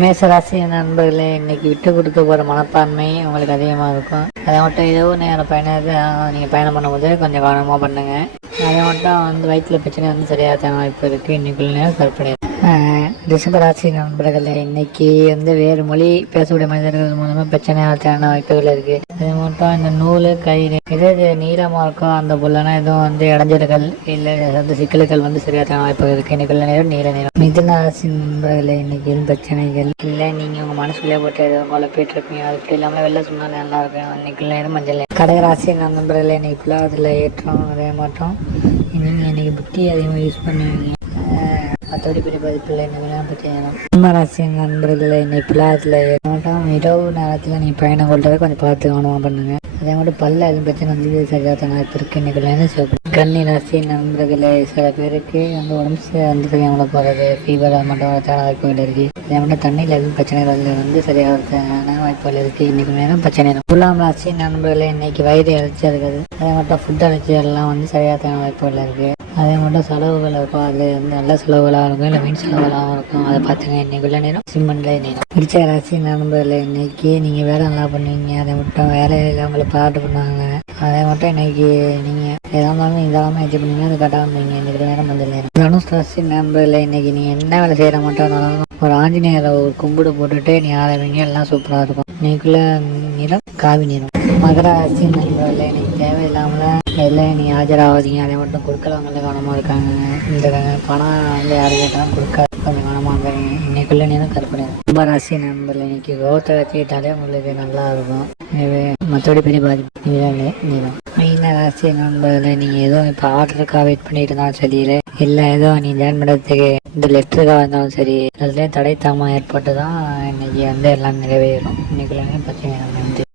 மேசராசி நண்பர்களே இன்னைக்கு விட்டு கொடுக்க போகிற மனப்பான்மை உங்களுக்கு அதிகமாக இருக்கும். அதை மட்டும் ஏதோ நேரம் பயணத்தை நீங்கள் பயணம் பண்ணும்போது கொஞ்சம் கவனமாக பண்ணுங்கள் அதை மட்டும் வந்து வயிற்றுல பிரச்சனை வந்து சரியாக வாய்ப்பு இருக்குது இன்னைக்குள்ள நேரம் கற்பனை ரிஷபராசி நண்பர்களே இன்னைக்கு வந்து வேறு மொழி பேசக்கூடிய மனிதர்கள் மூலமாக பிரச்சனை ஆகிறதுக்கான வாய்ப்புகள் இருக்குது அது மட்டும் இந்த நூல் கயிறு எது நீளமாக இருக்கோ அந்த புல்லனா எதுவும் வந்து இடைஞ்சல்கள் இல்லை வந்து சிக்கல்கள் வந்து சரியாக வாய்ப்புகள் இருக்குது இன்னைக்குள்ள நேரம் நீல நேரம் மிதுன ராசி நண்பர்களே இன்னைக்கு எதுவும் பிரச்சனைகள் இல்லை. நீங்கள் உங்கள் மனசுக்குள்ளே போட்டு எதுவும் குழப்பிட்டு இருப்பீங்க. அது இப்படி இல்லாமல் வெளில சொன்னால் நல்லா இருக்கும். இன்னைக்குள்ள நேரம் மஞ்சள் கடகராசி நண்பர்களே இன்னைக்கு ஃபுல்லாக அதில் ஏற்றம் அதே மாட்டோம் நீங்கள் இன்னைக்கு புத்தி அதிகமாக யூஸ் பண்ணுவீங்க மற்றபடி பதிப்பில் பாதிப்பு இல்லை இன்னைக்கு பற்றி கும்பராசி நண்பர்களே இன்னைக்கு ஃபுல்லாக அதில் இரவு நேரத்தில் நீங்கள் பயணம் கொள்றதை கொஞ்சம் பார்த்து கவனமாக பண்ணுங்க. அதே மட்டும் பல்ல எதுவும் பிரச்சனை வந்து சரியாக வாய்ப்பு இருக்குது இன்னைக்குள்ள நேரம் சிவப்பு கன்னி ராசி நண்பர்களே சில பேருக்கு வந்து உடம்பு வந்து சரியாக போகிறது ஃபீவர் அது மட்டும் வரத்தான வாய்ப்புகள் இருக்குது அதே மட்டும் தண்ணியில் எதுவும் பிரச்சனைகள் வந்து சரியாகிறதுக்கான வாய்ப்புகள் இருக்குது இன்னைக்கு நேரம் பிரச்சனை? இல்லை. துலாம் ராசி நண்பர்களே இன்னைக்கு வயிறு இறைச்சி இருக்குது. அதே மட்டும் ஃபுட் அலர்ஜி எல்லாம் வந்து சரியாகிறதுக்கான வாய்ப்புகள் இருக்குது அதே மட்டும் செலவுகள் இருக்கும். அது வந்து நல்ல செலவுகளாக இருக்கும் இல்லை மீன் செலவுகளாகவும் இருக்கும். அதை பார்த்துங்க. இன்னைக்குள்ள நேரம் சிம்மனில் நேரம். பிடிச்ச ராசி நண்பர்களே இன்னைக்கு நீங்கள் வேலை நல்லா பண்ணுவீங்க. அதை மட்டும் வேலையில் உங்களை பாராட்டு பண்ணுவாங்க. அதே மட்டும் இன்றைக்கி நீங்கள் எதா இருந்தாலும் இதெல்லாம் எச்சு பண்ணீங்கன்னா அது கரெக்டாக இருந்தீங்க இன்றைக்கு நேரம் வந்து நேரம். தனுஷ் ராசி நண்பர்களே இன்னைக்கு நீங்கள் என்ன வேலை செய்கிற மட்டும் இருந்தாலும் ஒரு ஆஞ்சநேயரை ஒரு கும்பிடு போட்டுட்டு நீ ஆரம்பிங்க எல்லாம் சூப்பராக இருக்கும். இன்றைக்குள்ள நிறம் காவி நிறம் மகராசி ராசி இன்றைக்கி இன்னைக்கு தேவையில்லாமல் இல்லை நீ ஆஜராகாதீங்க அதை மட்டும் கொடுக்கலவங்கள கவனமாக இருக்காங்க. இந்த பணம் வந்து யாரு கேட்டாலும் கொடுக்காது. கொஞ்சம் கவனமாக இருக்காங்க இன்னைக்குள்ள தான் கற்பனை? ராசி நண்பர்கள் இன்னைக்கு கோத்தை வச்சுக்கிட்டாலே உங்களுக்கு நல்லா இருக்கும். மற்றபடி பெரிய பாதிப்பு இல்லை தான். மீன ராசி நண்பர்கள் நீங்கள் ஏதோ இப்போ ஆர்டருக்காக வெயிட் பண்ணிட்டு இருந்தாலும் சரி இல்லை இல்லை ஏதோ நீ ஜாயின் பண்ணுறதுக்கு இந்த லெட்டருக்காக இருந்தாலும் சரி அதுலேயும் தடை தாமம் ஏற்பட்டு தான் இன்னைக்கு வந்து எல்லாம் நிறைவேறும். இன்னைக்குள்ள பிரச்சனை நன்றி.